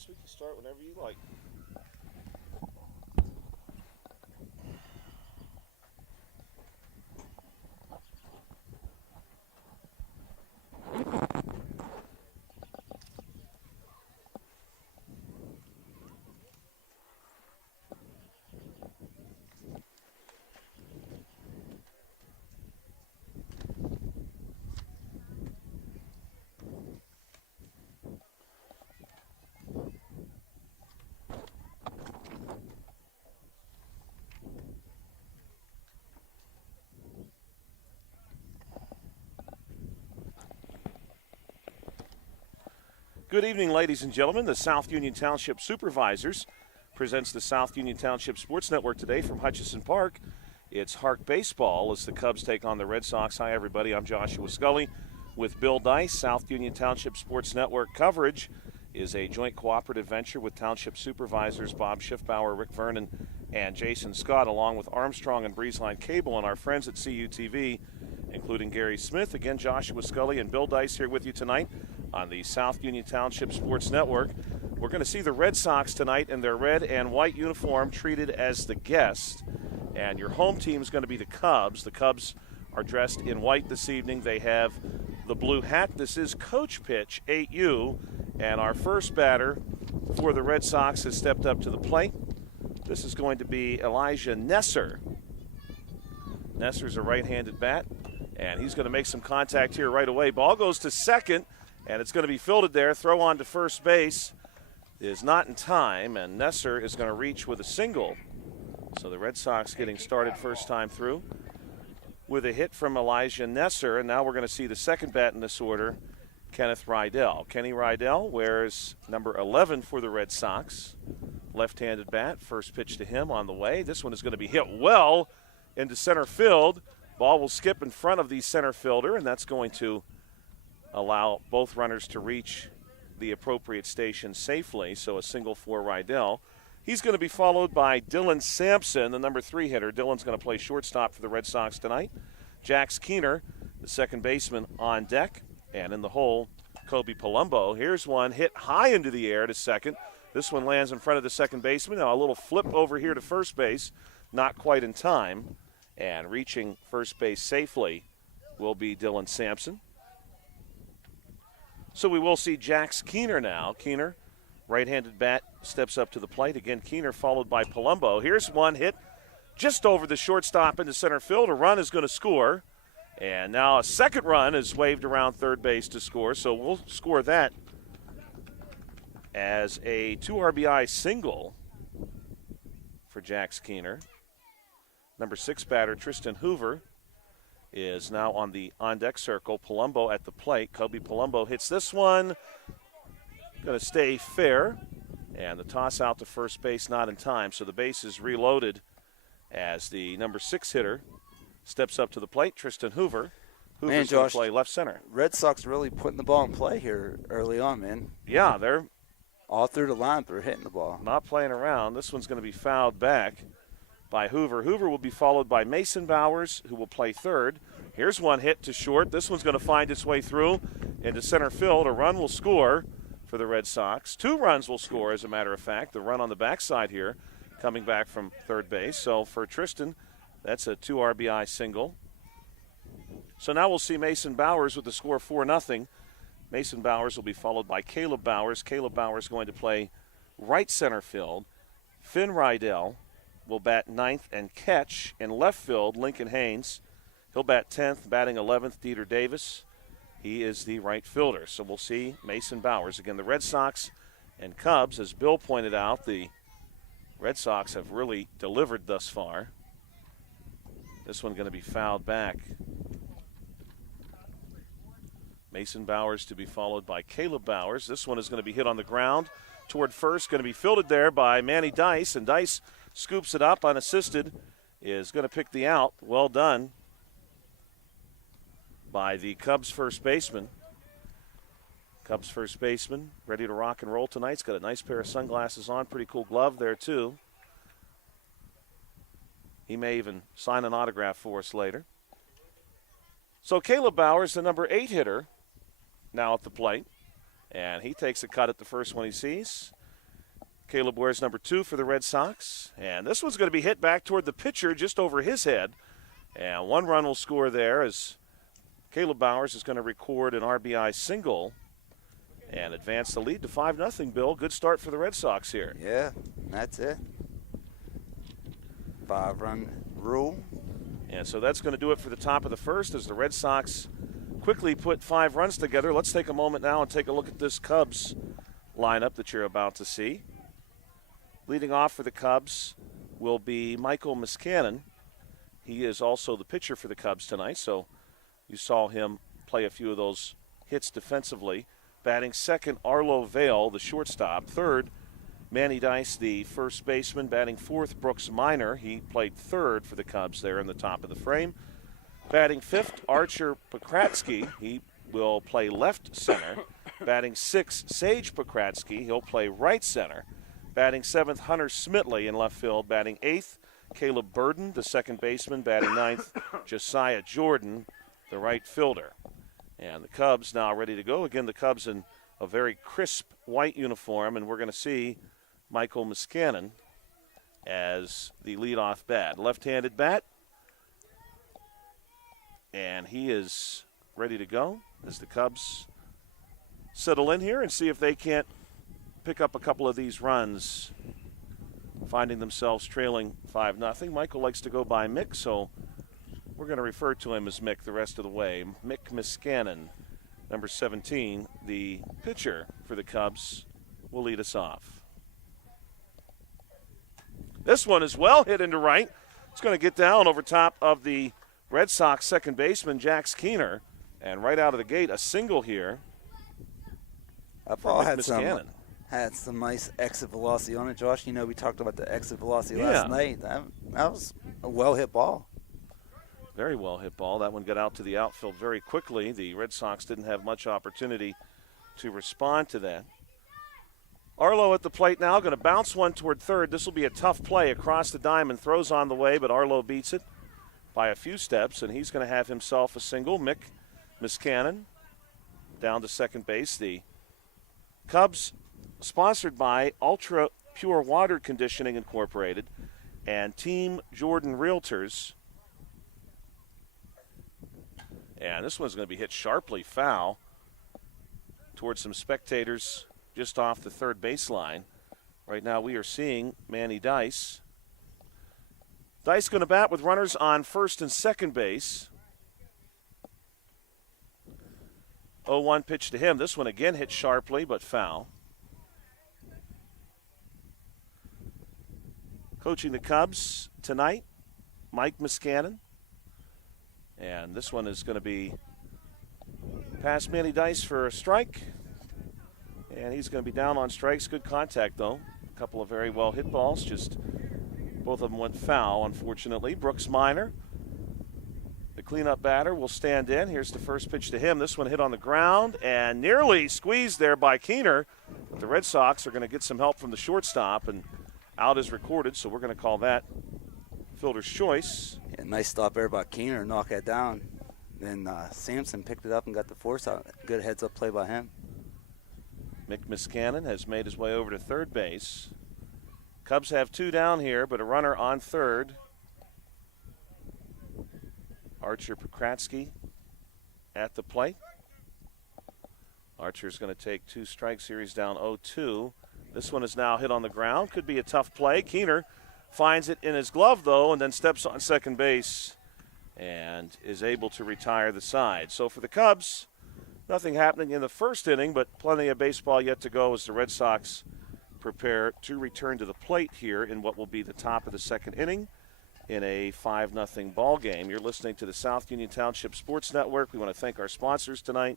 Bryce, we can start whenever you like. Good evening, ladies and gentlemen. The South Union Township Supervisors presents the South Union Township Sports Network today from Hutchison Park. It's HARC baseball as the Cubs take on the Red Sox. Hi, everybody. I'm Joshua Scully with Bill Dice. South Union Township Sports Network coverage is a joint cooperative venture with Township Supervisors Bob Schiffbauer, Rick Vernon, and Jason Scott, along with Armstrong and Breezeline Cable and our friends at CUTV, including Gary Smith. Again, Joshua Scully and Bill Dice here with you tonight on the South Union Township Sports Network. We're going to see the Red Sox tonight in their red and white uniform treated as the guest. And your home team is going to be the Cubs. The Cubs are dressed in white this evening. They have the blue hat. This is coach pitch, 8U. And our first batter for the Red Sox has stepped up to the plate. This is going to be Elijah Nesser. Nesser's a right-handed bat, and he's going to make some contact here right away. Ball goes to second, and it's going to be fielded there. Throw on to first base is not in time, and Nesser is going to reach with a single. So the Red Sox getting started first time through with a hit from Elijah Nesser, and now we're going to see the second bat in this order, Kenneth Rydell. Kenny Rydell wears number 11 for the Red Sox. Left-handed bat, first pitch to him on the way. This one is going to be hit well into center field. Ball will skip in front of the center fielder, and that's going to allow both runners to reach the appropriate station safely. So a single for Rydell. He's going to be followed by Dylan Sampson, the number 3 hitter. Dylan's going to play shortstop for the Red Sox tonight. Jax Keener, the second baseman, on deck. And in the hole, Kobe Palumbo. Here's one hit high into the air to second. This one lands in front of the second baseman. Now a little flip over here to first base. Not quite in time. And reaching first base safely will be Dylan Sampson. So we will see Jax Keener now. Keener, right-handed bat, steps up to the plate. Again, Keener followed by Palumbo. Here's one hit just over the shortstop into center field. A run is going to score. And now a second run is waved around third base to score. So we'll score that as a 2 RBI single for Jax Keener. Number 6 batter, Tristan Hoover, is now on the on-deck circle. Palumbo at the plate. Kobe Palumbo hits this one. Going to stay fair. And the toss out to first base not in time. So the base is reloaded as the number 6 hitter steps up to the plate. Tristan Hoover. Hoover's going to play left center. Red Sox really putting the ball in play here early on, man. Yeah, they're all through the line, they're hitting the ball. Not playing around. This one's going to be fouled back by Hoover. Hoover will be followed by Mason Bowers, who will play third. Here's one hit to short. This one's going to find its way through into center field. A run will score for the Red Sox. 2 runs will score, as a matter of fact. The run on the backside here coming back from third base. So for Tristan, that's a 2 RBI single. So now we'll see Mason Bowers with the score 4-0. Mason Bowers will be followed by Caleb Bowers. Caleb Bowers going to play right center field. Finn Rydell will bat 9th and catch. In left field, Lincoln Haynes. He'll bat 10th, batting 11th, Dieter Davis. He is the right fielder. So we'll see Mason Bowers. Again, the Red Sox and Cubs, as Bill pointed out, the Red Sox have really delivered thus far. This one going to be fouled back. Mason Bowers to be followed by Caleb Bowers. This one is going to be hit on the ground toward first. Going to be fielded there by Manny Dice, and Dice scoops it up unassisted. Is going to pick the out. Well done by the Cubs first baseman. Cubs first baseman ready to rock and roll tonight. He's got a nice pair of sunglasses on. Pretty cool glove there, too. He may even sign an autograph for us later. So Caleb Bowers, the number 8 hitter, now at the plate. And he takes a cut at the first one he sees. Caleb wears number 2 for the Red Sox. And this one's going to be hit back toward the pitcher just over his head. And 1 run will score there as Caleb Bowers is going to record an RBI single and advance the lead to 5-0, Bill. Good start for the Red Sox here. Yeah, that's it. 5-run rule. And so that's going to do it for the top of the first as the Red Sox quickly put 5 runs together. Let's take a moment now and take a look at this Cubs lineup that you're about to see. Leading off for the Cubs will be Michael Miscannon. He is also the pitcher for the Cubs tonight, so you saw him play a few of those hits defensively. Batting second, Arlo Vale, the shortstop. Third, Manny Dice, the first baseman. Batting fourth, Brooks Minor. He played third for the Cubs there in the top of the frame. Batting fifth, Archer Pokratsky. He will play left center. Batting sixth, Sage Pokratsky. He'll play right center. Batting seventh, Hunter Smitley in left field. Batting eighth, Caleb Burden, the second baseman. Batting ninth, Josiah Jordan, the right fielder. And the Cubs now ready to go. Again, the Cubs in a very crisp white uniform, and we're going to see Michael Miscannon as the leadoff bat. Left-handed bat, and he is ready to go as the Cubs settle in here and see if they can't pick up a couple of these runs, finding themselves trailing 5-0. Michael likes to go by Mick, so we're going to refer to him as Mick the rest of the way. Mick Miscannon, number 17, the pitcher for the Cubs, will lead us off. This one is well hit into right. It's going to get down over top of the Red Sox second baseman, Jax Keener. And right out of the gate, a single here. That ball had some nice exit velocity on it, Josh. You know, we talked about the exit velocity last night. That was a well-hit ball. Very well hit ball. That one got out to the outfield very quickly. The Red Sox didn't have much opportunity to respond to that. Arlo at the plate now, going to bounce one toward third. This will be a tough play across the diamond. Throws on the way, but Arlo beats it by a few steps, and he's going to have himself a single. Mick Miscannon down to second base. The Cubs, sponsored by Ultra Pure Water Conditioning Incorporated and Team Jordan Realtors. And this one's going to be hit sharply foul towards some spectators just off the third baseline. Right now we are seeing Manny Dice. Dice going to bat with runners on first and second base. 0-1 pitch to him. This one again hit sharply but foul. Coaching the Cubs tonight, Mike Miscannon. And this one is going to be past Manny Dice for a strike. And he's going to be down on strikes. Good contact, though. A couple of very well hit balls. Just both of them went foul, unfortunately. Brooks Minor, the cleanup batter, will stand in. Here's the first pitch to him. This one hit on the ground and nearly squeezed there by Keener. But the Red Sox are going to get some help from the shortstop, and out is recorded, so we're going to call that fielder's choice. Yeah, nice stop there by Keener, knock that down. Then Sampson picked it up and got the force out. Good heads-up play by him. Mick Miscannon has made his way over to third base. Cubs have 2 down here, but a runner on third. Archer Pokratsky at the plate. Archer's going to take 2 strikes here. He's down 0-2. This one is now hit on the ground. Could be a tough play. Keener finds it in his glove, though, and then steps on second base and is able to retire the side. So for the Cubs, nothing happening in the first inning, but plenty of baseball yet to go as the Red Sox prepare to return to the plate here in what will be the top of the second inning in a 5-0 ball game. You're listening to the South Union Township Sports Network. We want to thank our sponsors tonight,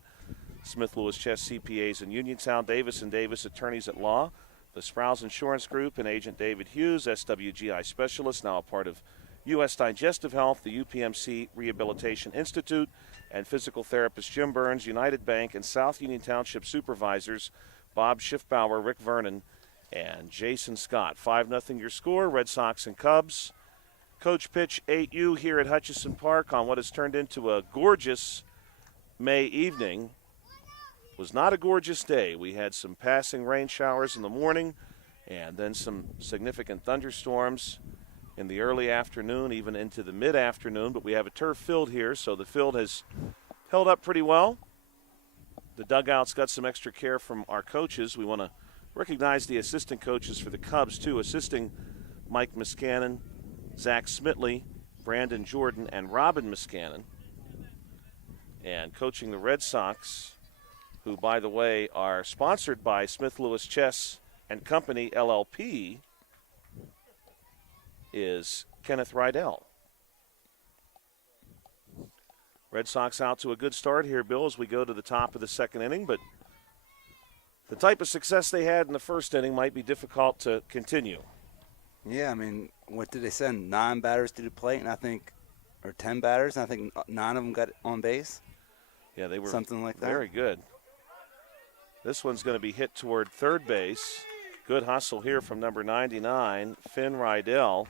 Smith Lewis Chess CPAs in Uniontown, Davis & Davis Attorneys at Law, the Sprouse Insurance Group, and Agent David Hughes, SWGI Specialist, now a part of U.S. Digestive Health, the UPMC Rehabilitation Institute, and physical therapist Jim Burns, United Bank, and South Union Township supervisors Bob Schiffbauer, Rick Vernon, and Jason Scott. 5-0 your score, Red Sox and Cubs. Coach pitch 8U here at Hutchison Park on what has turned into a gorgeous May evening. Was not a gorgeous day. We had some passing rain showers in the morning, And then some significant thunderstorms in the early afternoon, even into the mid-afternoon. But we have a turf field here, so the field has held up pretty well. The dugout's got some extra care from our coaches. We want to recognize the assistant coaches for the Cubs, too. Assisting Mike Miscannon, Zach Smitley, Brandon Jordan, and Robin Miscannon. And coaching the Red Sox, who, by the way, are sponsored by Smith Lewis Chess and Company, LLP, is Kenneth Rydell. Red Sox out to a good start here, Bill, as we go to the top of the second inning, but the type of success they had in the first inning might be difficult to continue. Yeah, I mean, what did they send? 9 batters to the plate, and I think, or 10 batters, and I think 9 of them got on base. Yeah, they were something like that. Very good. This one's going to be hit toward third base. Good hustle here from number 99, Finn Rydell,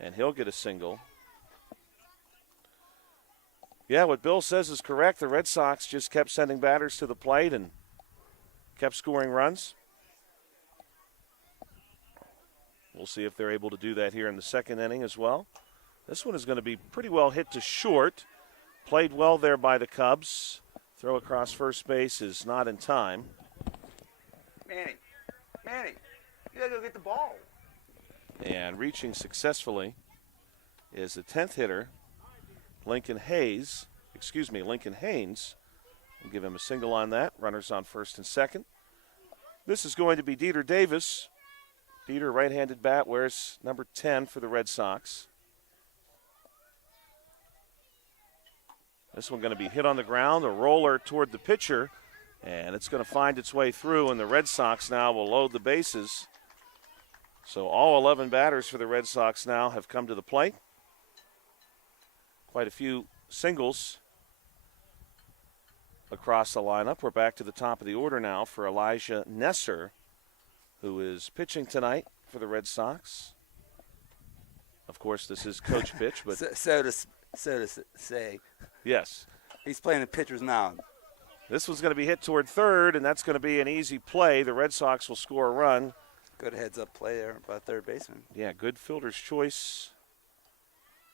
and he'll get a single. Yeah, what Bill says is correct. The Red Sox just kept sending batters to the plate and kept scoring runs. We'll see if they're able to do that here in the second inning as well. This one is going to be pretty well hit to short. Played well there by the Cubs. Throw across first base is not in time. Manny, you gotta go get the ball. And reaching successfully is the 10th hitter, Lincoln Haynes. We'll give him a single on that. Runners on first and second. This is going to be Dieter Davis. Dieter, right-handed bat, wears number 10 for the Red Sox. This one going to be hit on the ground, a roller toward the pitcher, and it's going to find its way through, and the Red Sox now will load the bases. So all 11 batters for the Red Sox now have come to the plate. Quite a few singles across the lineup. We're back to the top of the order now for Elijah Nesser, who is pitching tonight for the Red Sox. Of course, this is coach pitch, but so to say. Yes. He's playing the pitcher's mound. This one's going to be hit toward third, and that's going to be an easy play. The Red Sox will score a run. Good heads-up play there by third baseman. Yeah, good fielder's choice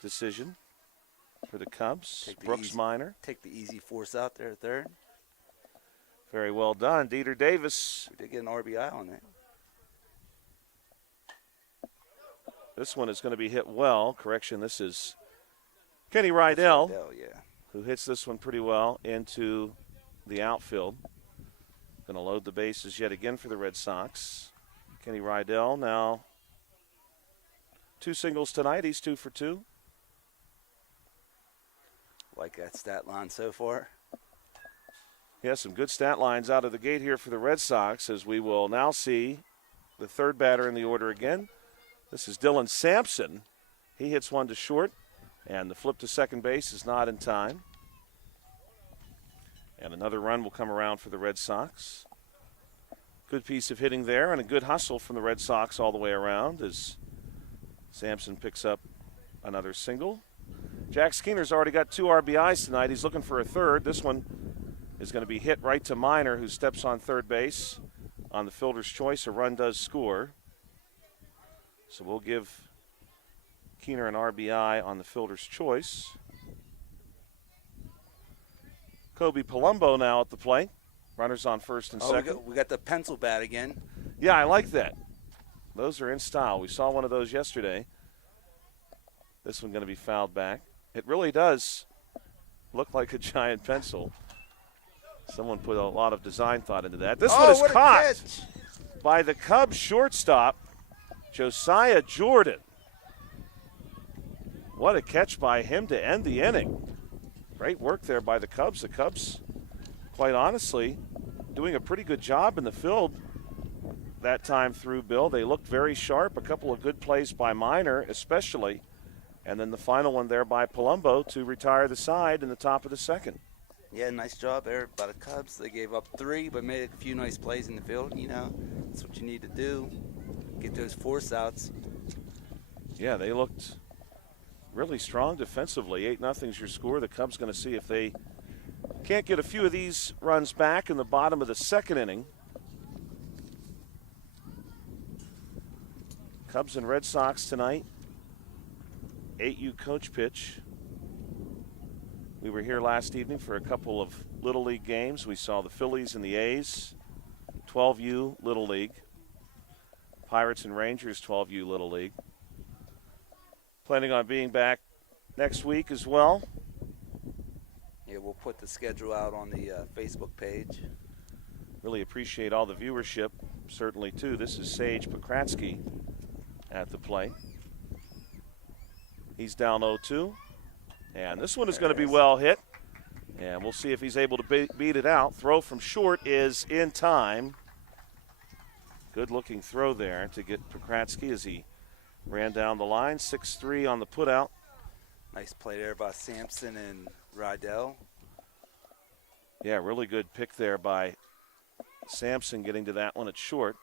decision for the Cubs. Brooks Minor. Take the easy force out there at third. Very well done. Dieter Davis. We did get an RBI on it. This one is going to be hit well. Correction, this is Kenny Rydell, who hits this one pretty well into the outfield. Going to load the bases yet again for the Red Sox. Kenny Rydell now 2 singles tonight. He's 2 for 2. Like that stat line so far. Yeah, some good stat lines out of the gate here for the Red Sox, as we will now see the third batter in the order again. This is Dylan Sampson. He hits one to short, and the flip to second base is not in time. And another run will come around for the Red Sox. Good piece of hitting there, and a good hustle from the Red Sox all the way around as Sampson picks up another single. Jack Skinner's already got 2 RBIs tonight. He's looking for a third. This one is going to be hit right to Minor, who steps on third base. On the fielder's choice, a run does score. So we'll give Keener an RBI on the fielder's choice. Kobe Palumbo now at the plate. Runners on first and second. We got the pencil bat again. Yeah, I like that. Those are in style. We saw one of those yesterday. This one going to be fouled back. It really does look like a giant pencil. Someone put a lot of design thought into that. This one is caught by the Cubs shortstop, Josiah Jordan. What a catch by him to end the inning. Great work there by the Cubs. The Cubs, quite honestly, doing a pretty good job in the field that time through, Bill. They looked very sharp. A couple of good plays by Minor, especially. And then the final one there by Palumbo to retire the side in the top of the second. Yeah, nice job there by the Cubs. They gave up 3, but made a few nice plays in the field. You know, that's what you need to do. Get those force outs. Yeah, they looked really strong defensively. 8-0's your score. The Cubs going to see if they can't get a few of these runs back in the bottom of the second inning. Cubs and Red Sox tonight. 8U coach pitch. We were here last evening for a couple of Little League games. We saw the Phillies and the A's, 12U Little League. Pirates and Rangers, 12U Little League. Planning on being back next week as well. Yeah, we'll put the schedule out on the Facebook page. Really appreciate all the viewership, certainly too. This is Sage Pokratsky at the plate. He's down 0-2. And this one is going to be well hit. And we'll see if he's able to beat it out. Throw from short is in time. Good looking throw there to get Pokratsky as he ran down the line. 6-3 on the putout. Nice play there by Sampson and Rydell. Yeah, really good pick there by Sampson getting to that one at short.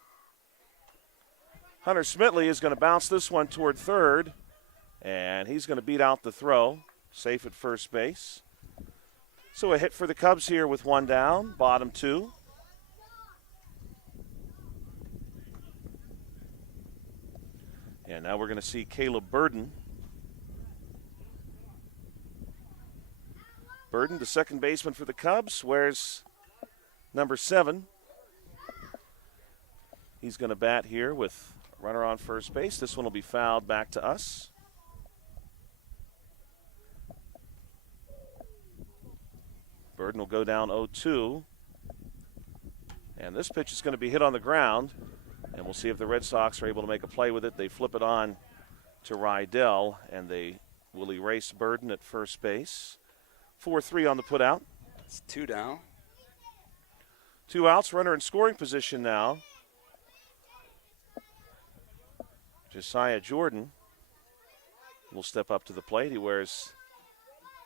Hunter Smitley is going to bounce this one toward third. And he's going to beat out the throw. Safe at first base. So a hit for the Cubs here with one down, bottom two. And now we're going to see Caleb Burden. Burden, the second baseman for the Cubs, wears number 7. He's going to bat here with runner on first base. This one will be fouled back to us. Burden will go down 0-2. And this pitch is going to be hit on the ground. And we'll see if the Red Sox are able to make a play with it. They flip it on to Rydell, and they will erase Burden at first base. 4-3 on the putout. It's 2 down. 2 outs, runner in scoring position now. Josiah Jordan will step up to the plate. He wears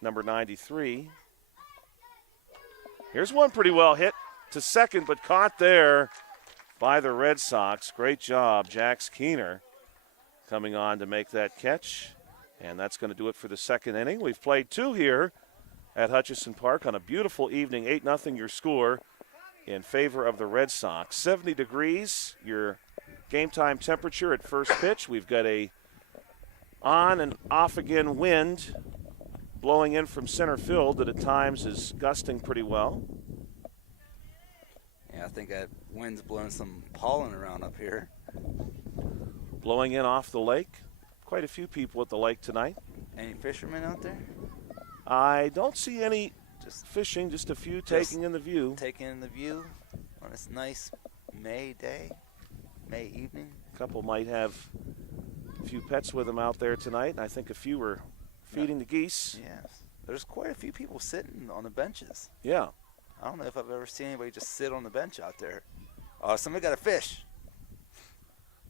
number 93. Here's one pretty well hit to second, but caught there by the Red Sox. Great job, Jax Keener coming on to make that catch. And that's going to do it for the second inning. We've played 2 here at Hutchison Park on a beautiful evening. 8-0 your score in favor of the Red Sox. 70 degrees, your game time temperature at first pitch. We've got a on and off again wind blowing in from center field that at times is gusting pretty well. Yeah, I think that wind's blowing some pollen around up here. Blowing in off the lake. Quite a few people at the lake tonight. Any fishermen out there? I don't see any fishing, just a few taking in the view. Taking in the view on this nice May day, May evening. A couple might have a few pets with them out there tonight, and I think a few are feeding the geese. Yes. There's quite a few people sitting on the benches. Yeah. I don't know if I've ever seen anybody just sit on the bench out there. Oh, somebody got a fish.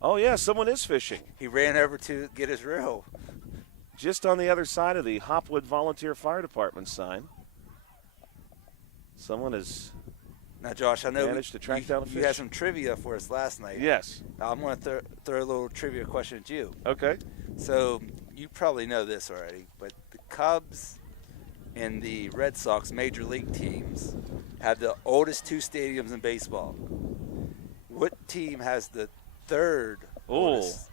Oh, yeah, someone is fishing. He ran over to get his reel. Just on the other side of the Hopwood Volunteer Fire Department sign. Someone has now, Josh, I know managed to track down a fish. You had some trivia for us last night. Yes. I'm going to throw a little trivia question at you. Okay. So you probably know this already, but the Cubs and the Red Sox major league teams have the oldest 2 stadiums in baseball. What team has the third oldest?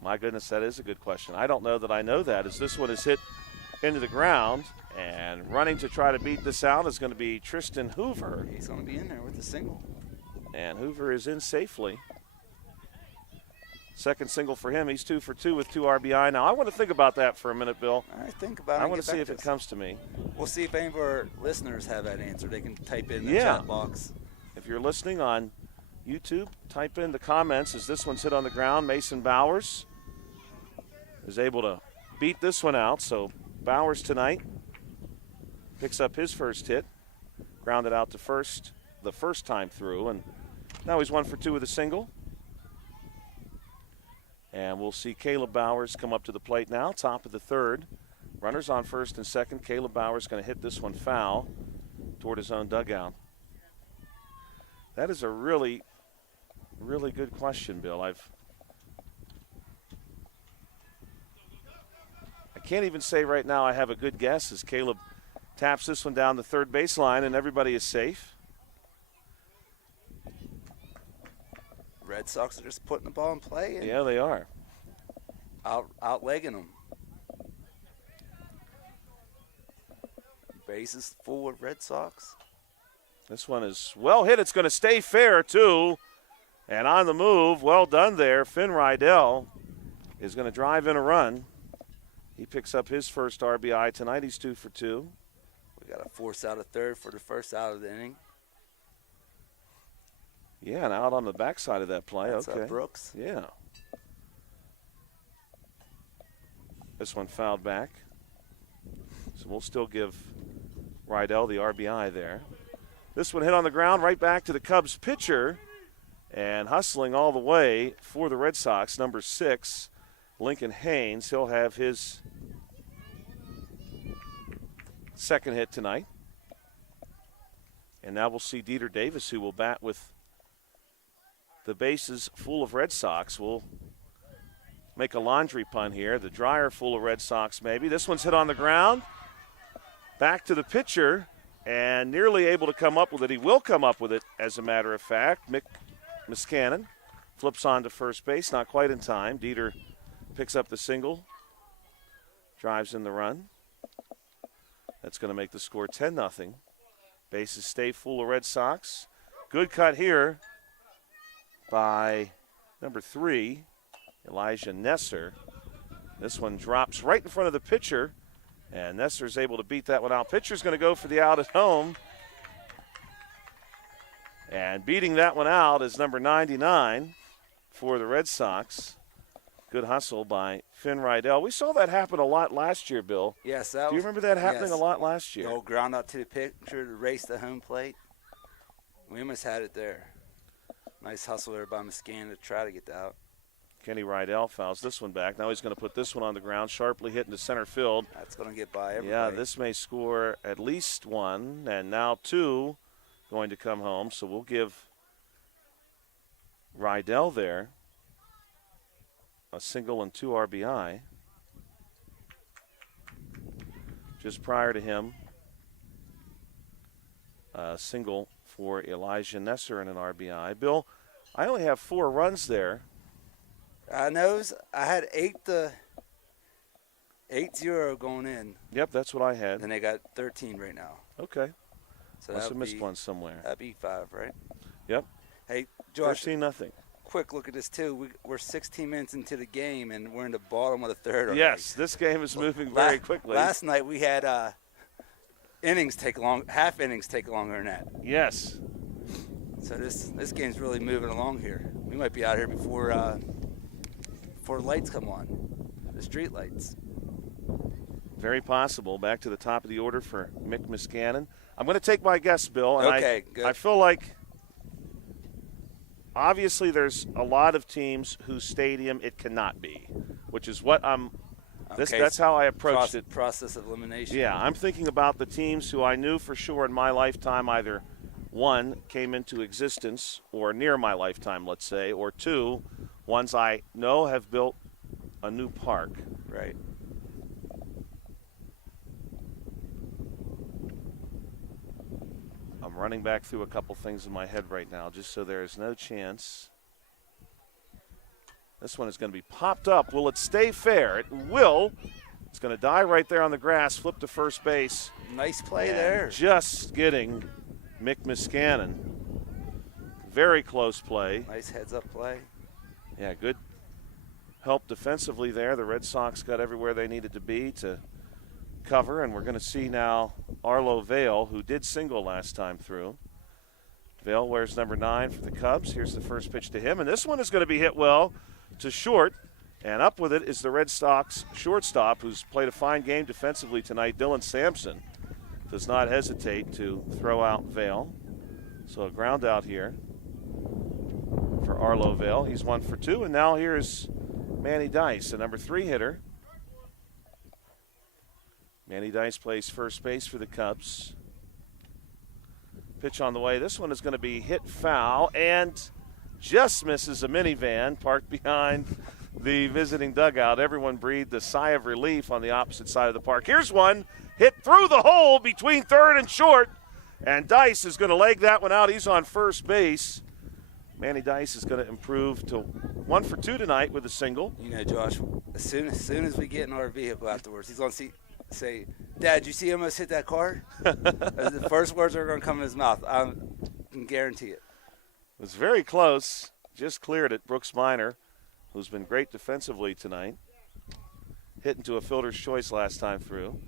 My goodness, that is a good question. I don't know that I know that, as this one is hit into the ground, and running to try to beat this out is going to be Tristan Hoover. He's going to be in there with a single. And Hoover is in safely. Second single for him. He's 2 for 2 with 2 RBI. Now, I want to think about that for a minute, Bill. All right, think about it. I want to see if it comes to me. We'll see if any of our listeners have that answer. They can type in the chat box. If you're listening on YouTube, type in the comments as this one's hit on the ground. Mason Bowers is able to beat this one out. So Bowers tonight picks up his first hit, grounded out to first the first time through, and now he's 1 for 2 with a single. And we'll see Caleb Bowers come up to the plate now, top of the third. Runners on first and second. Caleb Bowers going to hit this one foul toward his own dugout. That is a really, really good question, Bill. I can't even say right now I have a good guess as Caleb taps this one down the third baseline and everybody is safe. Red Sox are just putting the ball in play and Yeah, they are. outlegging them. Bases full of Red Sox. This one is well hit. It's going to stay fair, too. And on the move, well done there. Finn Rydell is going to drive in a run. He picks up his first RBI tonight. He's 2 for 2. We got a force out of third for the first out of the inning. Yeah, and out on the backside of that play. That's okay. Brooks. Yeah. This one fouled back. So we'll still give Rydell the RBI there. This one hit on the ground right back to the Cubs pitcher. And hustling all the way for the Red Sox, number 6, Lincoln Haynes. He'll have his second hit tonight. And now we'll see Dieter Davis, who will bat with the bases full of Red Sox. We'll make a laundry pun here. The dryer full of Red Sox, maybe. This one's hit on the ground. Back to the pitcher, and nearly able to come up with it. He will come up with it, as a matter of fact. Mick Miscannon flips on to first base, not quite in time. Dieter picks up the single, drives in the run. That's going to make the score 10-0. Bases stay full of Red Sox. Good cut here by number 3, Elijah Nesser. This one drops right in front of the pitcher, and Nesser's able to beat that one out. Pitcher's going to go for the out at home. And beating that one out is number 99 for the Red Sox. Good hustle by Finn Rydell. We saw that happen a lot last year, Bill. Yes. Do you remember that happening a lot last year? The old ground out to the pitcher to race the home plate. We almost had it there. Nice hustle there by Miscannon to try to get the out. Kenny Rydell fouls this one back. Now he's going to put this one on the ground, sharply hit into center field. That's going to get by everybody. Yeah, this may score at least 1, and now 2 going to come home. So we'll give Rydell there a single and 2 RBI. Just prior to him, a single for Elijah Nesser and an RBI. Bill, I only have 4 runs there. I know. I had 8-0 going in. Yep, that's what I had. And they got 13 right now. Okay. So Must have missed one somewhere. That'd be 5, right? Yep. Hey, Josh. 13-0. Quick look at this, too. We're 16 minutes into the game, and we're in the bottom of the third already. Yes, this game is moving very quickly. Last night we had half innings take longer than that. Yes. So this game's really moving along here. We might be out here before lights come on, the street lights. Very possible. Back to the top of the order for Mick Miscannon. I'm going to take my guess, Bill. And okay, good. I feel like obviously there's a lot of teams whose stadium it cannot be, which is what I'm that's how I approached it. Process of elimination. Yeah, I'm thinking about the teams who I knew for sure in my lifetime either, 1, came into existence, or near my lifetime, let's say, or 2, ones I know have built a new park. Right. I'm running back through a couple things in my head right now just so there is no chance. This one is going to be popped up. Will it stay fair? It will. It's going to die right there on the grass, flip to first base. Nice play there. Just getting Mick Miscannon. Very close play. Nice heads-up play. Yeah, good help defensively there. The Red Sox got everywhere they needed to be to cover, and we're going to see now Arlo Vale, who did single last time through. Vale wears number 9 for the Cubs. Here's the first pitch to him, and this one is going to be hit well to short, and up with it is the Red Sox shortstop, who's played a fine game defensively tonight. Dylan Sampson does not hesitate to throw out Vale. So a ground out here for Arlo Vale. He's 1 for 2, and now here's Manny Dice, the number 3 hitter. Manny Dice plays first base for the Cubs. Pitch on the way. This one is going to be hit foul and just misses a minivan parked behind the visiting dugout. Everyone breathed a sigh of relief on the opposite side of the park. Here's one hit through the hole between third and short, and Dice is going to leg that one out. He's on first base. Manny Dice is going to improve to 1 for 2 tonight with a single. You know, Josh, as soon as we get in our vehicle afterwards, he's going to say, "Dad, you see him almost hit that car?" The first words are going to come in his mouth. I can guarantee it. It was very close. Just cleared it. Brooks Minor, who's been great defensively tonight. Hit into a fielder's choice last time through.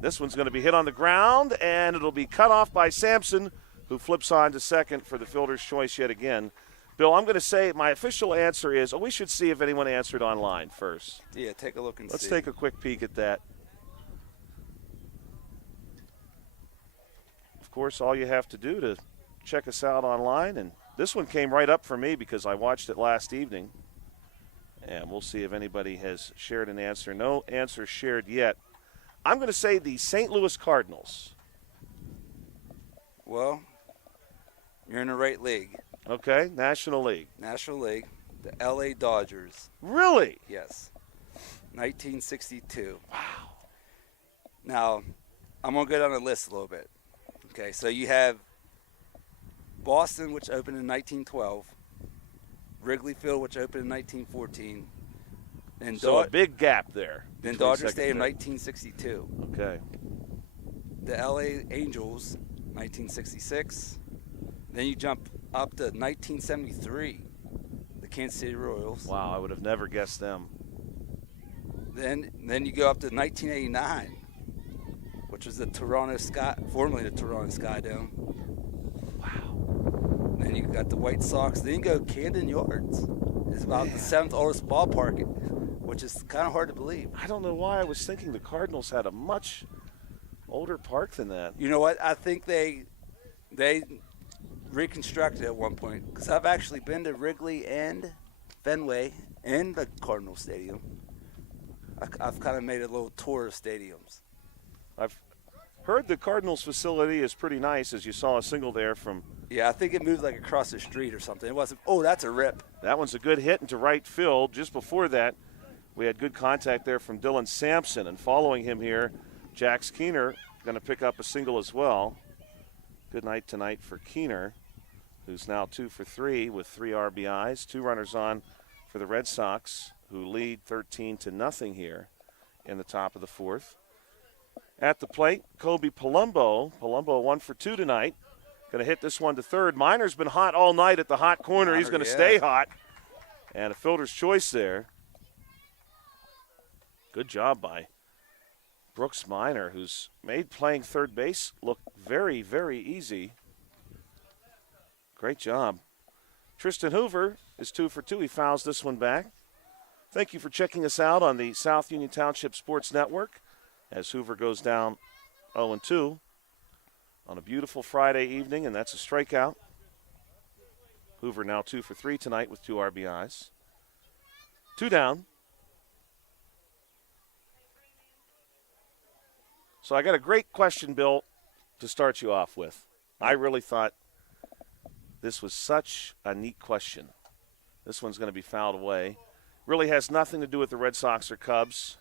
This one's going to be hit on the ground, and it'll be cut off by Sampson, who flips on to second for the fielder's choice yet again. Bill, I'm going to say my official answer is, we should see if anyone answered online first. Yeah, take a look and Let's see. take a quick peek at that. Of course, all you have to do to check us out online, and this one came right up for me because I watched it last evening. And we'll see if anybody has shared an answer. No answer shared yet. I'm going to say the St. Louis Cardinals. Well, you're in the right league. Okay, National League. National League, the L.A. Dodgers. Really? Yes. 1962. Wow. Now, I'm going to go down the list a little bit. Okay, so you have Boston, which opened in 1912. Wrigley Field, which opened in 1914. And So a big gap there. Then between Dodger second Stadium, and 1962. third. Okay. The L.A. Angels, 1966. Then you jump up to 1973, the Kansas City Royals. Wow, I would have never guessed them. Then you go up to 1989, which was the Toronto Sky, formerly the Toronto Sky Dome. Wow. Then you got the White Sox. Then you go Camden Yards. It's about the 7th oldest ballpark, which is kind of hard to believe. I don't know why I was thinking the Cardinals had a much older park than that. You know what? I think they reconstructed at one point, because I've actually been to Wrigley and Fenway and the Cardinal Stadium. I've kind of made a little tour of stadiums. I've heard the Cardinals facility is pretty nice, as you saw a single there from. Yeah, I think it moved like across the street or something. It wasn't, oh, that's a rip. That one's a good hit into right field. Just before that, we had good contact there from Dylan Sampson, and following him here, Jax Keener going to pick up a single as well. Good night tonight for Keener, who's now 2 for 3 with 3 RBIs. 2 runners on for the Red Sox, who lead 13-0 here in the top of the 4th. At the plate, Kobe Palumbo. Palumbo 1 for 2 tonight. Going to hit this one to third. Minor's been hot all night at the hot corner. He's going to stay hot. And a fielder's choice there. Good job by Brooks Minor, who's made playing third base look very, very easy. Great job. Tristan Hoover is 2 for 2. He fouls this one back. Thank you for checking us out on the South Union Township Sports Network as Hoover goes down 0-2 on a beautiful Friday evening, and that's a strikeout. Hoover now 2 for 3 tonight with 2 RBIs. 2 down. So I got a great question, Bill, to start you off with. I really thought this was such a neat question. This one's going to be fouled away. Really has nothing to do with the Red Sox or Cubs,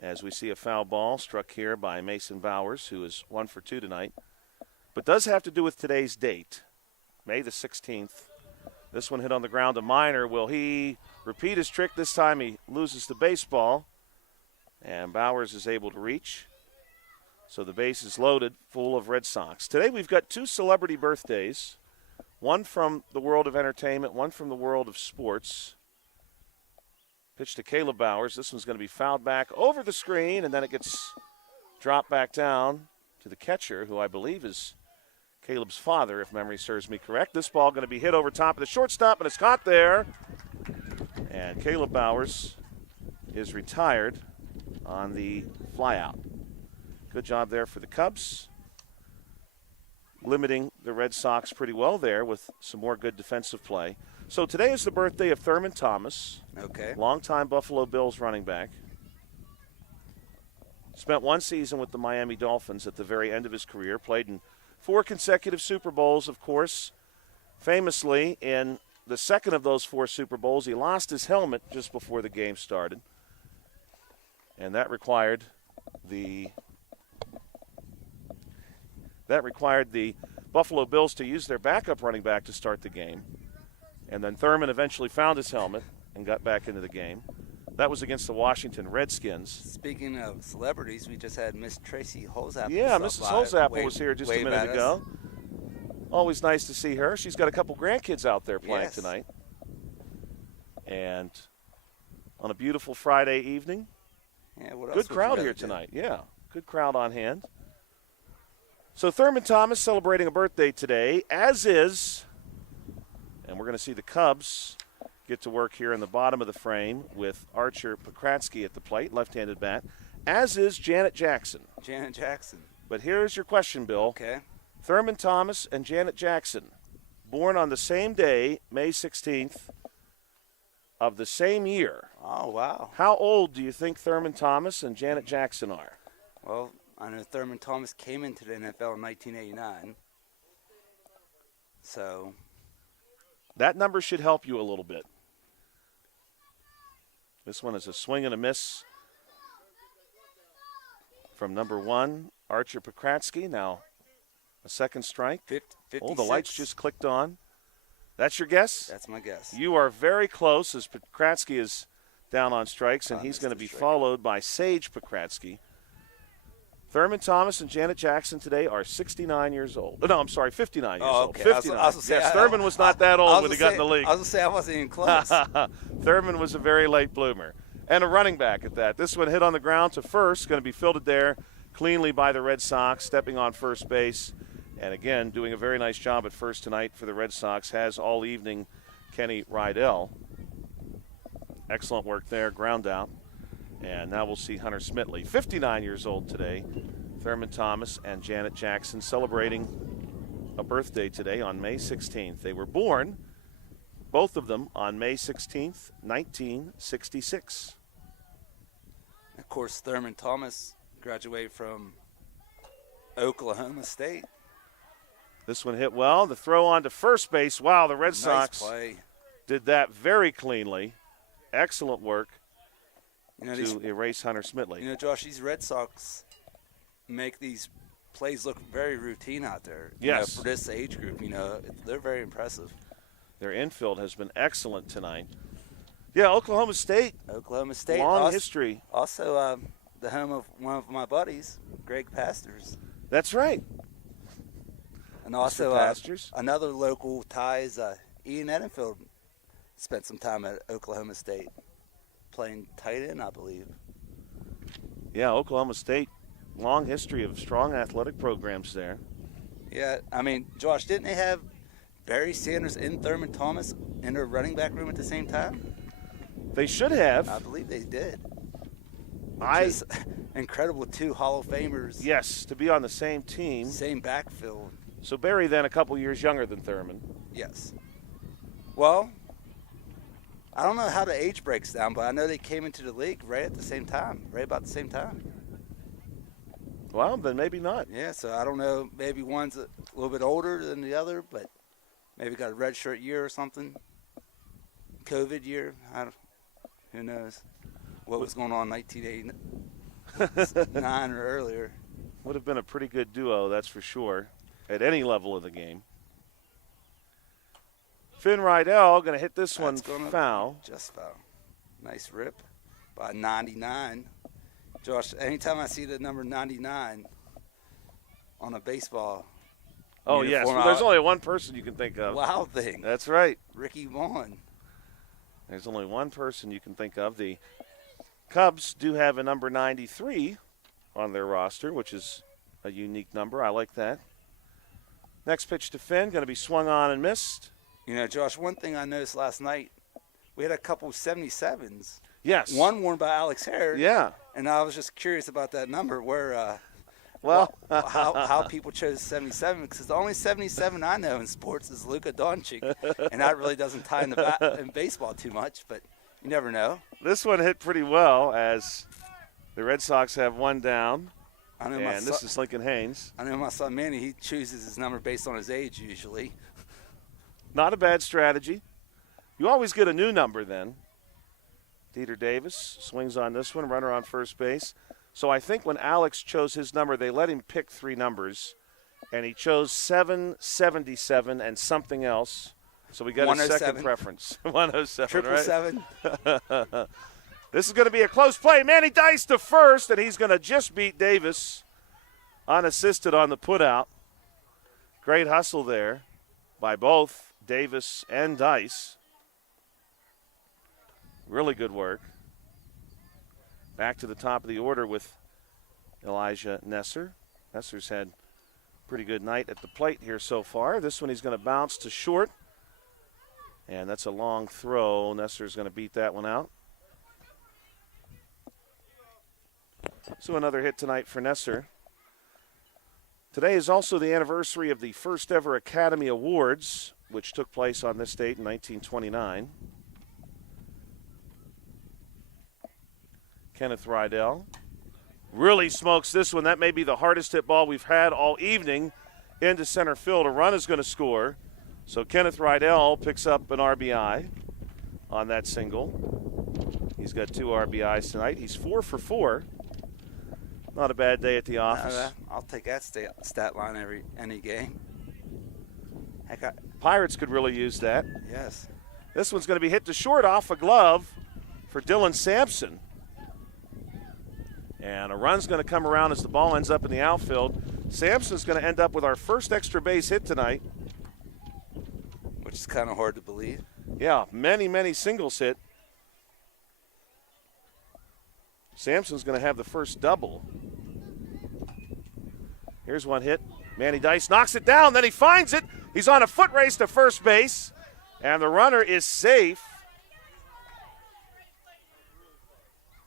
as we see a foul ball struck here by Mason Bowers, who is 1 for 2 tonight. But does have to do with today's date, May the 16th. This one hit on the ground to Minor. Will he repeat his trick? This time he loses the baseball, and Bowers is able to reach. So the base is loaded, full of Red Sox. Today we've got 2 celebrity birthdays, one from the world of entertainment, one from the world of sports. Pitch to Caleb Bowers. This one's going to be fouled back over the screen, and then it gets dropped back down to the catcher, who I believe is Caleb's father, if memory serves me correct. This ball going to be hit over top of the shortstop, and it's caught there. And Caleb Bowers is retired on the flyout. Good job there for the Cubs, limiting the Red Sox pretty well there with some more good defensive play. So today is the birthday of Thurman Thomas, longtime Buffalo Bills running back. Spent 1 season with the Miami Dolphins at the very end of his career, played in 4 consecutive Super Bowls, of course. Famously, in the second of those 4 Super Bowls, he lost his helmet just before the game started. And that required the Buffalo Bills to use their backup running back to start the game. And then Thurman eventually found his helmet and got back into the game. That was against the Washington Redskins. Speaking of celebrities, we just had Miss Tracy Holzapple. Yeah, Mrs. Holzapple was here just a minute ago. Always nice to see her. She's got a couple grandkids out there playing tonight. And on a beautiful Friday evening. Yeah, what else good crowd here tonight. Yeah, good crowd on hand. So Thurman Thomas celebrating a birthday today, as is, and we're going to see the Cubs get to work here in the bottom of the frame with Archer Pokratsky at the plate, left-handed bat, as is Janet Jackson. Janet Jackson. But here's your question, Bill. Okay. Thurman Thomas and Janet Jackson, born on the same day, May 16th, of the same year. Oh, wow. How old do you think Thurman Thomas and Janet Jackson are? Well, I know Thurman Thomas came into the NFL in 1989. So that number should help you a little bit. This one is a swing and a miss from number 1, Archer Pokratsky. Now a second strike. 56. Oh, the lights just clicked on. That's your guess? That's my guess. You are very close as Pokratsky is down on strikes, and he's going to be followed by Sage Pokratsky. Thurman Thomas and Janet Jackson today are 69 years old. No, I'm sorry, 59 years old. 59. Yes, Thurman was not that old when he got in the league. I was going to say, I wasn't even close. Thurman was a very late bloomer. And a running back at that. This one hit on the ground to first, going to be fielded there cleanly by the Red Sox, stepping on first base. And again, doing a very nice job at first tonight for the Red Sox, has all evening Kenny Rydell. Excellent work there, ground out. And now we'll see Hunter Smitley, 59 years old today. Thurman Thomas and Janet Jackson celebrating a birthday today on May 16th. They were born, both of them, on May 16th, 1966. Of course, Thurman Thomas graduated from Oklahoma State. This one hit well. The throw on to first base. Wow, the Red Sox did that very cleanly. Excellent work to erase Hunter Smitley. You know, Josh, these Red Sox make these plays look very routine out there. Yes. For this age group, they're very impressive. Their infield has been excellent tonight. Yeah, Oklahoma State. Long history. Also, the home of one of my buddies, Greg Pastors. That's right. And also another local ties, Ian Edenfield spent some time at Oklahoma State playing tight end, I believe. Yeah, Oklahoma State, long history of strong athletic programs there. Yeah, I mean, Josh, didn't they have Barry Sanders and Thurman Thomas in their running back room at the same time? They should have. I believe they did. Which incredible, 2 Hall of Famers. Yes, to be on the same team. Same backfield. So Barry then a couple years younger than Thurman. Yes. Well, I don't know how the age breaks down, but I know they came into the league right about the same time. Well, then maybe not. Yeah, so I don't know. Maybe one's a little bit older than the other, but maybe got a redshirt year or something. COVID year. Who knows what was going on in 1989 or earlier. Would have been a pretty good duo, that's for sure, at any level of the game. Finn Rydell going to hit this one foul. Just foul. Nice rip by 99. Josh, anytime I see the number 99 on a baseball uniform, yes. Well, there's only one person you can think of. Wild thing. That's right. Ricky Vaughn. There's only one person you can think of. The Cubs do have a number 93 on their roster, which is a unique number. I like that. Next pitch to Finn, going to be swung on and missed. You know, Josh, one thing I noticed last night, we had a couple 77s. Yes. One worn by Alex Harris. Yeah. And I was just curious about that number, where how people chose 77, because the only 77 I know in sports is Luka Doncic, and that really doesn't tie in baseball too much, but you never know. This one hit pretty well as the Red Sox have one down, and this is Lincoln Haynes. I know my son Manny, he chooses his number based on his age usually. Not a bad strategy. You always get a new number then. Dieter Davis swings on this one, runner on first base. So I think when Alex chose his number, they let him pick 3 numbers, and he chose 777 and something else. So we got a second preference. 107, right? 777. This is going to be a close play. Manny Dice to first, and he's going to just beat Davis unassisted on the putout. Great hustle there by both Davis and Dice. Really good work. Back to the top of the order with Elijah Nesser. Nesser's had a pretty good night at the plate here so far. This one he's going to bounce to short. And that's a long throw. Nesser's going to beat that one out. So another hit tonight for Nesser. Today is also the anniversary of the first ever Academy Awards, which took place on this date in 1929. Kenneth Rydell really smokes this one. That may be the hardest hit ball we've had all evening into center field. A run is going to score. So Kenneth Rydell picks up an RBI on that single. He's got 2 RBIs tonight. He's 4 for 4. Not a bad day at the office. I'll take that stat line any game. Pirates could really use that. Yes. This one's going to be hit to short off a glove for Dylan Sampson. And a run's going to come around as the ball ends up in the outfield. Sampson's going to end up with our first extra base hit tonight. Which is kind of hard to believe. Yeah, many singles hit. Sampson's going to have the first double. Here's one hit. Manny Dice knocks it down, then he finds it. He's on a foot race to first base, and the runner is safe.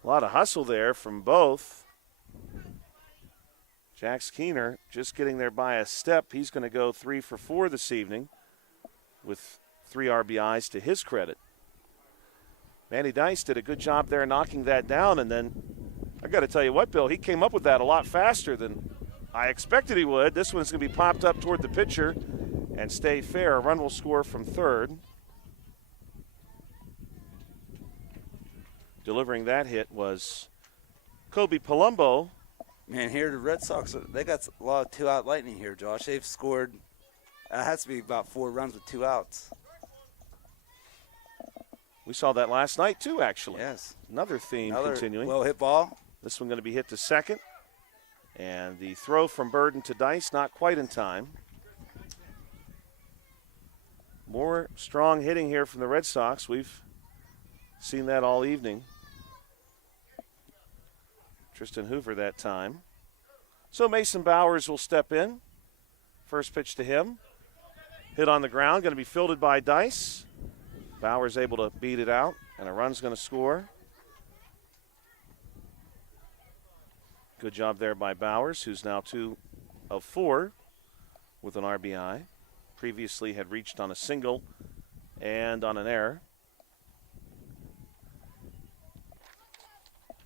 A lot of hustle there from both. Jax Keener just getting there by a step. He's going to go 3 for 4 this evening with 3 RBIs to his credit. Manny Dice did a good job there knocking that down, and then I got to tell you what, Bill, he came up with that a lot faster than I expected he would. This one's going to be popped up toward the pitcher and stay fair. A run will score from third. Delivering that hit was Kobe Palumbo. Man, here the Red Sox, they got a lot of 2-out lightning here, Josh. They've scored, it has to be about 4 runs with 2 outs. We saw that last night, too, actually. Yes. Another theme continuing. Well-hit ball. This one going to be hit to second. And the throw from Burden to Dice, not quite in time. More strong hitting here from the Red Sox. We've seen that all evening. Tristan Hoover that time. So Mason Bowers will step in. First pitch to him. Hit on the ground, going to be fielded by Dice. Bowers able to beat it out, and a run's going to score. Good job there by Bowers, who's now 2 of 4 with an RBI. Previously had reached on a single and on an error.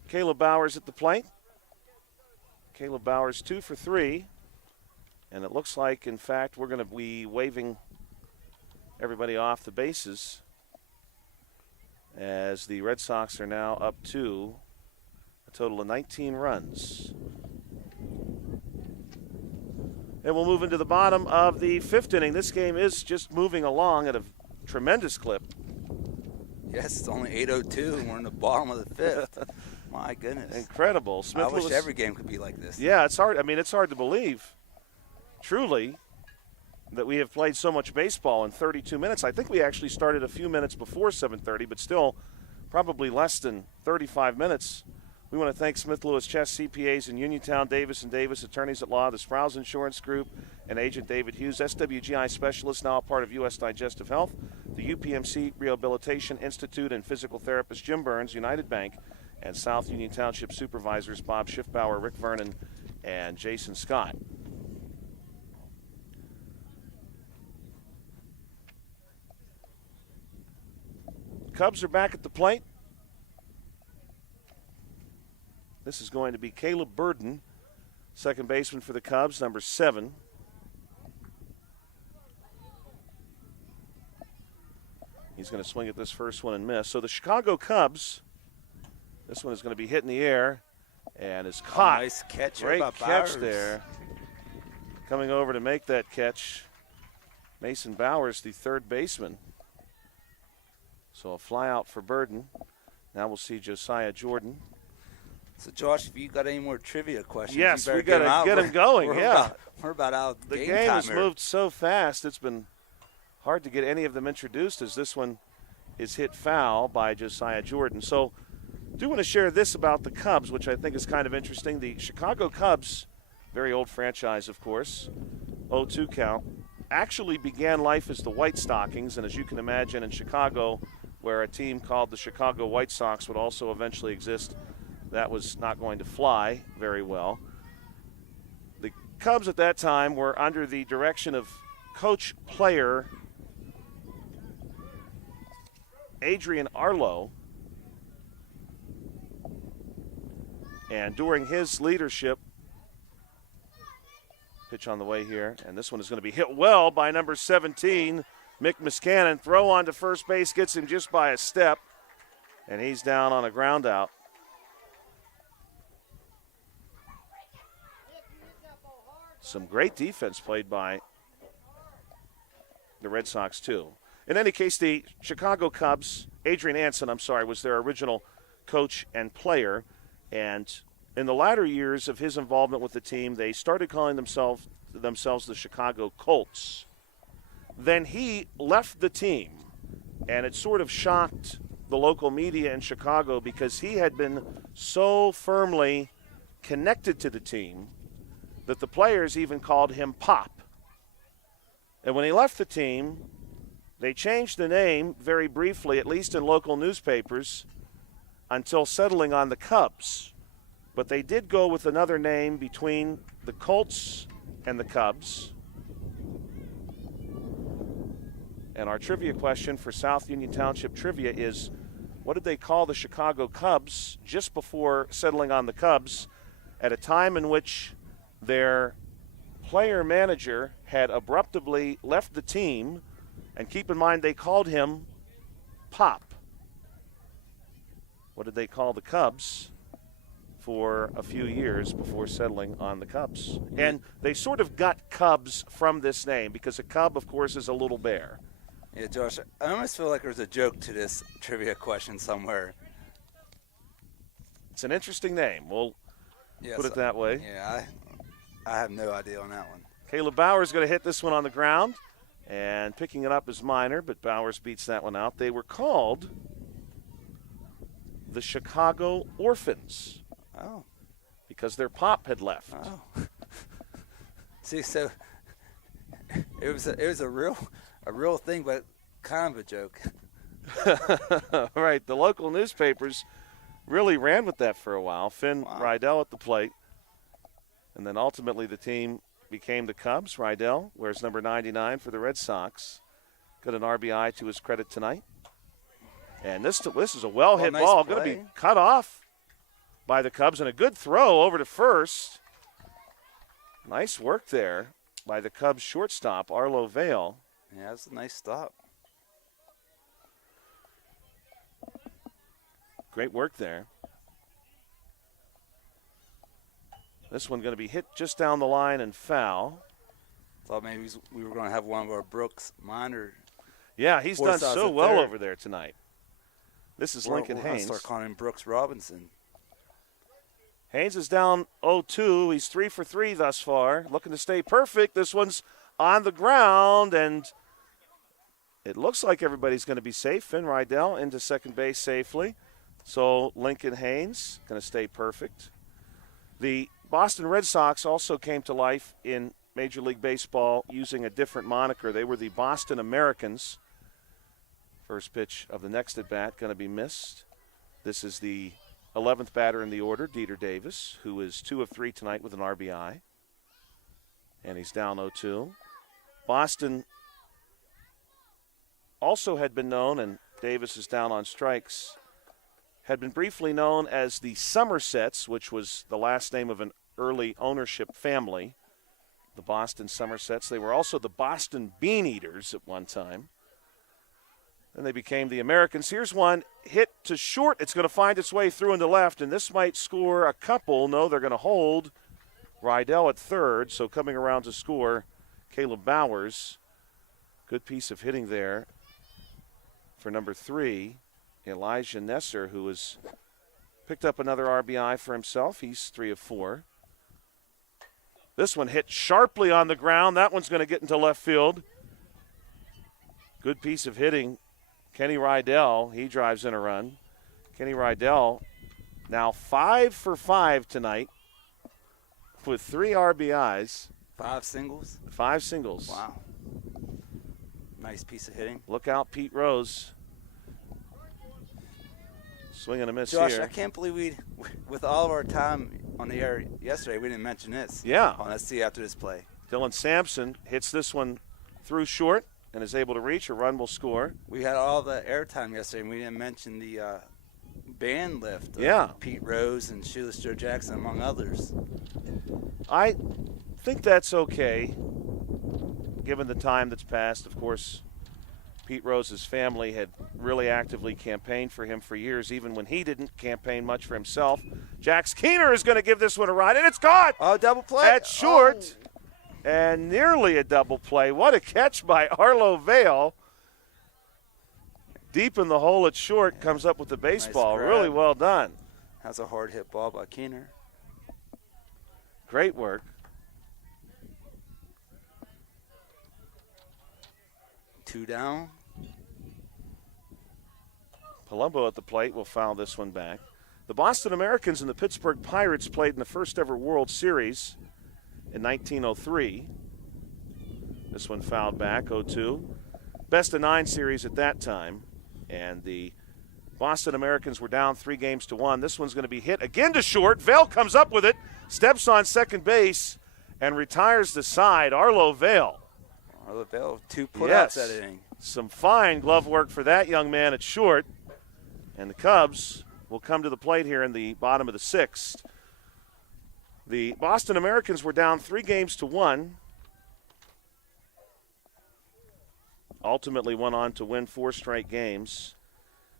Caleb Bowers at the plate. Caleb Bowers 2 for 3. And it looks like, in fact, we're going to be waving everybody off the bases as the Red Sox are now up to a total of 19 runs. And we'll move into the bottom of the 5th inning. This game is just moving along at a tremendous clip. Yes, it's only 8:02, and we're in the bottom of the 5th. My goodness. Incredible. I wish every game could be like this. Yeah, it's hard. I mean, it's hard to believe, truly, that we have played so much baseball in 32 minutes. I think we actually started a few minutes before 7:30, but still probably less than 35 minutes. We want to thank Smith Lewis Chess CPAs in Uniontown, Davis & Davis, attorneys at law, the Sprouse Insurance Group, and Agent David Hughes, SWGI specialist, now a part of U.S. Digestive Health, the UPMC Rehabilitation Institute, and physical therapist Jim Burns, United Bank, and South Union Township supervisors Bob Schiffbauer, Rick Vernon, and Jason Scott. Cubs are back at the plate. This is going to be Caleb Burden, second baseman for the Cubs, number 7. He's going to swing at this first one and miss. So the Chicago Cubs, this one is going to be hit in the air and is caught. Nice catch. Great catch there. Coming over to make that catch, Mason Bowers, the third baseman. So a fly out for Burden. Now we'll see Josiah Jordan. So, Josh, if you got any more trivia questions, yes, you better we got to get them going. We're about out of the game game time has here. moved so fast, it's been hard to get any of them introduced as this one is hit foul by Josiah Jordan. So I do want to share this about the Cubs, which I think is kind of interesting. The Chicago Cubs, very old franchise, of course, 0-2 count, actually began life as the White Stockings, and as you can imagine in Chicago, where a team called the Chicago White Sox would also eventually exist, that was not going to fly very well. The Cubs at that time were under the direction of coach-player Adrian Arlo, and during his leadership, pitch on the way here, and this one is going to be hit well by number 17, Mick Muscannon. Throw on to first base, gets him just by a step, and he's down on a ground out. Some great defense played by the Red Sox, too. In any case, the Chicago Cubs, Adrian Anson, was their original coach and player. And in the latter years of his involvement with the team, they started calling themselves the Chicago Colts. Then he left the team, and it sort of shocked the local media in Chicago because he had been so firmly connected to the team that the players even called him Pop. And when he left the team, they changed the name very briefly, at least in local newspapers, until settling on the Cubs. But they did go with another name between the Colts and the Cubs. And our trivia question for South Union Township Trivia is, what did they call the Chicago Cubs just before settling on the Cubs at a time in which their player manager had abruptly left the team? And keep in mind, they called him Pop. What did they call the Cubs for a few years before settling on the Cubs? And they sort of got Cubs from this name because a cub, of course, is a little bear. Yeah, Josh, I almost feel like there's a joke to this trivia question somewhere. It's an interesting name. We'll put it that way. Yeah, I have no idea on that one. Caleb Bowers going to hit this one on the ground. And picking it up is Minor, but Bowers beats that one out. They were called the Chicago Orphans. Oh. Because their pop had left. Oh. See, so it was a real thing, but kind of a joke. Right. The local newspapers really ran with that for a while. Finn Rydell at the plate. And then ultimately the team became the Cubs. Rydell wears number 99 for the Red Sox. Got an RBI to his credit tonight. And this is a well-hit nice ball. play. Going to be cut off by the Cubs. And a good throw over to first. Nice work there by the Cubs shortstop, Arlo Vale. Yeah, that's a nice stop. Great work there. This one going to be hit just down the line and foul. Thought maybe we were going to have one of our Brooks Minor. Yeah, he's done so well over there tonight. This is Lincoln Haynes. Start calling him Brooks Robinson. Haynes is down 0-2. He's 3 for 3 thus far. Looking to stay perfect. This one's on the ground, and it looks like everybody's going to be safe. Finn Rydell into second base safely. So Lincoln Haynes going to stay perfect. The Boston Red Sox also came to life in Major League Baseball using a different moniker. They were the Boston Americans. First pitch of the next at bat going to be missed. This is the 11th batter in the order, Dieter Davis, who is 2 of 3 tonight with an RBI. And he's down 0-2. Boston also had been known, and Davis is down on strikes, had been briefly known as the Somersets, which was the last name of an early ownership family, the Boston Somersets. They were also the Boston Bean Eaters at one time. Then they became the Americans. Here's one hit to short. It's going to find its way through into left, and this might score a couple. No, they're going to hold Rydell at third, so coming around to score Caleb Bowers. Good piece of hitting there for number 3, Elijah Nesser, who has picked up another RBI for himself. He's 3 of 4. This one hit sharply on the ground. That one's going to get into left field. Good piece of hitting. Kenny Rydell, he drives in a run. Kenny Rydell now 5 for 5 tonight with 3 RBIs. 5 singles? 5 singles. Wow. Nice piece of hitting. Look out, Pete Rose. Swing and a miss Josh, here. I can't believe with all of our time on the air yesterday, we didn't mention this. Yeah. On SC after this play. Dylan Sampson hits this one through short and is able to reach. A run will score. We had all the airtime yesterday, and we didn't mention the band lift. Yeah. Pete Rose and Shoeless Joe Jackson, among others. I think that's okay, given the time that's passed. Of course, Pete Rose's family had really actively campaigned for him for years, even when he didn't campaign much for himself. Jax Keener is going to give this one a ride, and it's caught! Oh, double play. At short, and nearly a double play. What a catch by Arlo Vale. Deep in the hole at short, comes up with the baseball. Nice really grab. well done. That's a hard hit ball by Keener. Great work. 2 down. Palumbo at the plate will foul this one back. The Boston Americans and the Pittsburgh Pirates played in the first ever World Series in 1903. This one fouled back, 0-2. Best of 9 series at that time. And the Boston Americans were down 3-1. This one's going to be hit again to short. Vale comes up with it, steps on second base, and retires the side. Arlo Vale. Arlo Vale, 2 putouts that inning. Some fine glove work for that young man at short. And the Cubs will come to the plate here in the bottom of the 6th. The Boston Americans were down 3-1. Ultimately went on to win 4 straight games,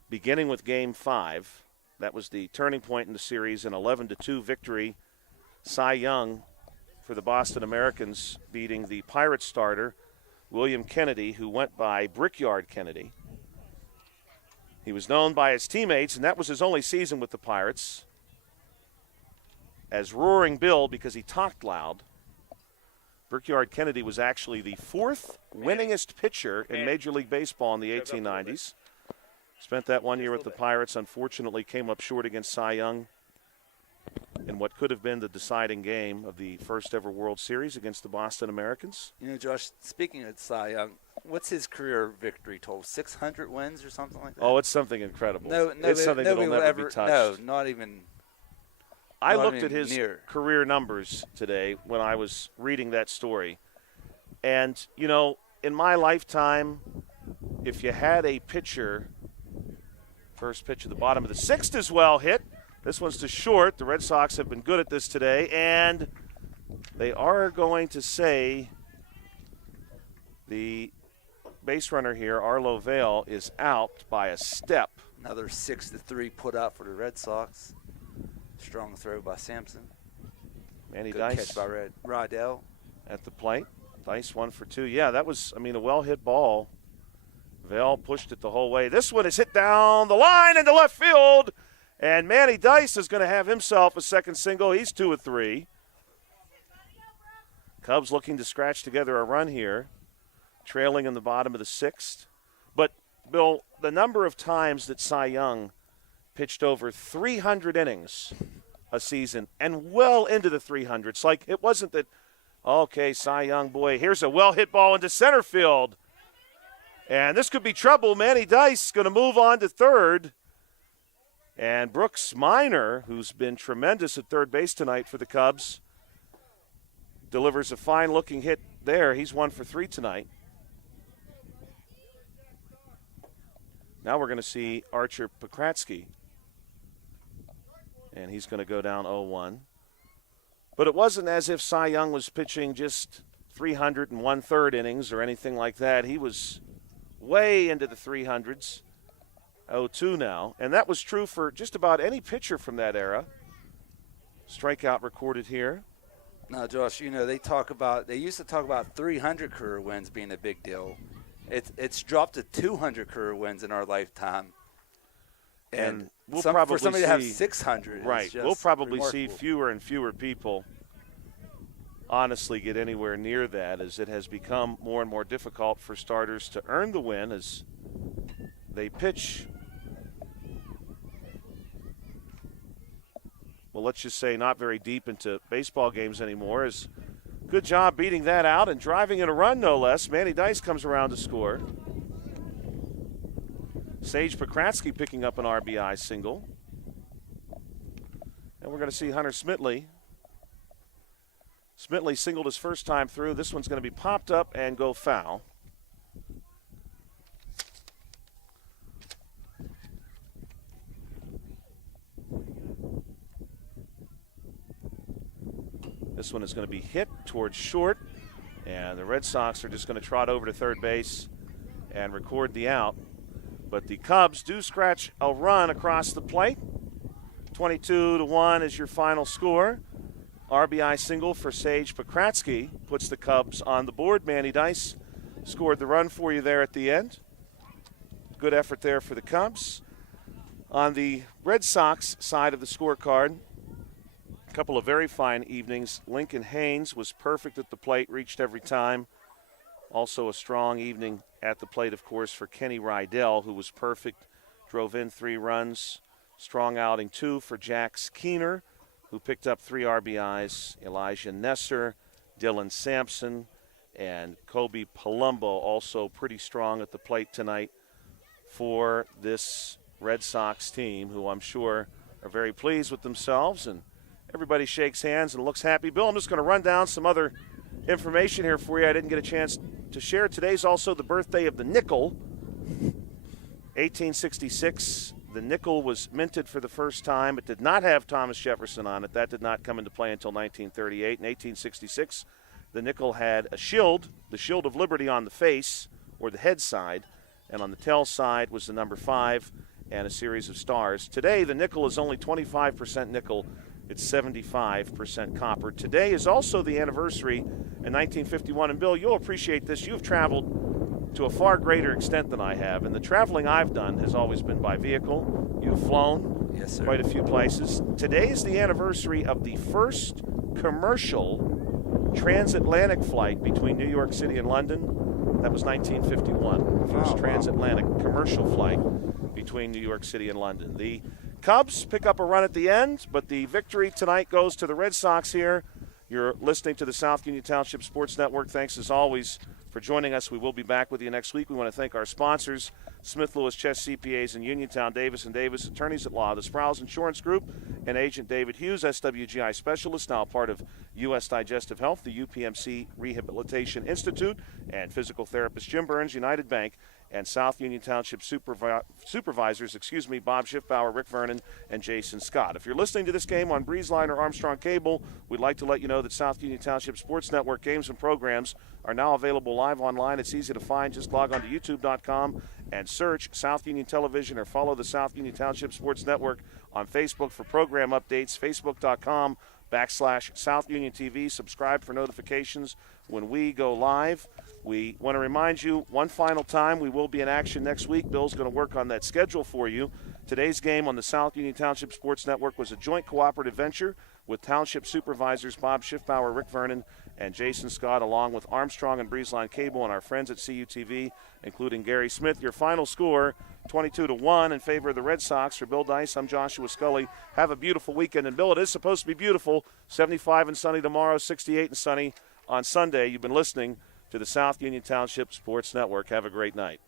beginning with Game 5. That was the turning point in the series, an 11-2 victory. Cy Young for the Boston Americans beating the Pirates starter, William Kennedy, who went by Brickyard Kennedy. He was known by his teammates, and that was his only season with the Pirates, as Roaring Bill because he talked loud. Brickyard Kennedy was actually the 4th winningest pitcher in Major League Baseball in the 1890s. Spent that 1 year with the Pirates, unfortunately came up short against Cy Young in what could have been the deciding game of the first ever World Series against the Boston Americans. You know, Josh, speaking of Cy Young, what's his career victory total? 600 wins or something like that? Oh, it's something incredible. No, it's something that will never be touched. No, not even. I looked at his near. career numbers today when I was reading that story. And, you know, in my lifetime, if you had a pitcher, first pitch at the bottom of the 6th is well hit. This one's to short. The Red Sox have been good at this today. And they are going to say the base runner here, Arlo Vale, is out by a step. Another 6-3 put out for the Red Sox. Strong throw by Sampson. Manny Good Dice catch by Rydell. at the plate. Dice 1 for 2. Yeah, that was, a well-hit ball. Vale pushed it the whole way. This one is hit down the line into left field. And Manny Dice is going to have himself a second single. He's 2 of 3. Cubs looking to scratch together a run here, trailing in the bottom of the 6th. But, Bill, the number of times that Cy Young pitched over 300 innings a season and well into the 300s. Like, it wasn't that, okay, Cy Young, boy, here's a well-hit ball into center field. And this could be trouble. Manny Dice going to move on to third. And Brooks Minor, who's been tremendous at third base tonight for the Cubs, delivers a fine-looking hit there. He's 1 for 3 tonight. Now we're going to see Archer Pokratsky. And he's going to go down 0-1. But it wasn't as if Cy Young was pitching just 300 and 1/3 innings or anything like that. He was way into the 300s. 0-2 now. And that was true for just about any pitcher from that era. Strikeout recorded here. Now, Josh, you know, they used to talk about 300 career wins being a big deal. It's dropped to 200 career wins in our lifetime. And we'll for probably somebody see, to have 600, right? is just We'll probably remarkable. see fewer and fewer people honestly get anywhere near that, as it has become more and more difficult for starters to earn the win as they pitch. Well, let's just say not very deep into baseball games anymore. Is good job beating that out and driving in a run, no less. Manny Dice comes around to score. Sage Pokratsky picking up an RBI single. And we're going to see Hunter Smitley. Smitley singled his first time through. This one's going to be popped up and go foul. This one is going to be hit towards short, and the Red Sox are just going to trot over to third base and record the out. But the Cubs do scratch a run across the plate. 22-1 is your final score. RBI single for Sage Pokratsky puts the Cubs on the board. Manny Dice scored the run for you there at the end. Good effort there for the Cubs. On the Red Sox side of the scorecard, a couple of very fine evenings. Lincoln Haynes was perfect at the plate, reached every time. Also a strong evening at the plate, of course, for Kenny Rydell, who was perfect, drove in 3 runs. Strong outing, 2 for Jax Keener, who picked up 3 RBIs. Elijah Nesser, Dylan Sampson, and Kobe Palumbo also pretty strong at the plate tonight for this Red Sox team, who I'm sure are very pleased with themselves. And everybody shakes hands and looks happy. Bill, I'm just going to run down some other information here for you I didn't get a chance to share. Today's also the birthday of the nickel. 1866, the nickel was minted for the first time. It did not have Thomas Jefferson on it. That did not come into play until 1938. In 1866, the nickel had a shield, the Shield of Liberty on the face, or the head side, and on the tail side was the number 5 and a series of stars. Today, the nickel is only 25% nickel. It's 75% copper. Today is also the anniversary in 1951. And, Bill, you'll appreciate this. You've traveled to a far greater extent than I have, and the traveling I've done has always been by vehicle. You've flown quite a few places. Today is the anniversary of the first commercial transatlantic flight between New York City and London. That was 1951, the first transatlantic commercial flight between New York City and London. The Cubs pick up a run at the end, but the victory tonight goes to the Red Sox here. You're listening to the South Union Township Sports Network. Thanks, as always, for joining us. We will be back with you next week. We want to thank our sponsors, Smith Lewis Chess CPAs in Uniontown, Davis & Davis, attorneys at law, the Sprouse Insurance Group, and Agent David Hughes, SWGI specialist, now part of U.S. Digestive Health, the UPMC Rehabilitation Institute, and physical therapist Jim Burns, United Bank, and South Union Township supervisors, Bob Schiffbauer, Rick Vernon, and Jason Scott. If you're listening to this game on Breezeline or Armstrong Cable, we'd like to let you know that South Union Township Sports Network games and programs are now available live online. It's easy to find. Just log on to youtube.com and search South Union Television, or follow the South Union Township Sports Network on Facebook for program updates, facebook.com/South Union TV. Subscribe for notifications when we go live. We want to remind you one final time, we will be in action next week. Bill's going to work on that schedule for you. Today's game on the South Union Township Sports Network was a joint cooperative venture with Township supervisors Bob Schiffbauer, Rick Vernon, and Jason Scott, along with Armstrong and Breezeline Cable and our friends at CUTV, including Gary Smith. Your final score, 22-1 in favor of the Red Sox. For Bill Dice, I'm Joshua Scully. Have a beautiful weekend. And, Bill, it is supposed to be beautiful. 75 and sunny tomorrow, 68 and sunny on Sunday. You've been listening to the South Union Township Sports Network. Have a great night.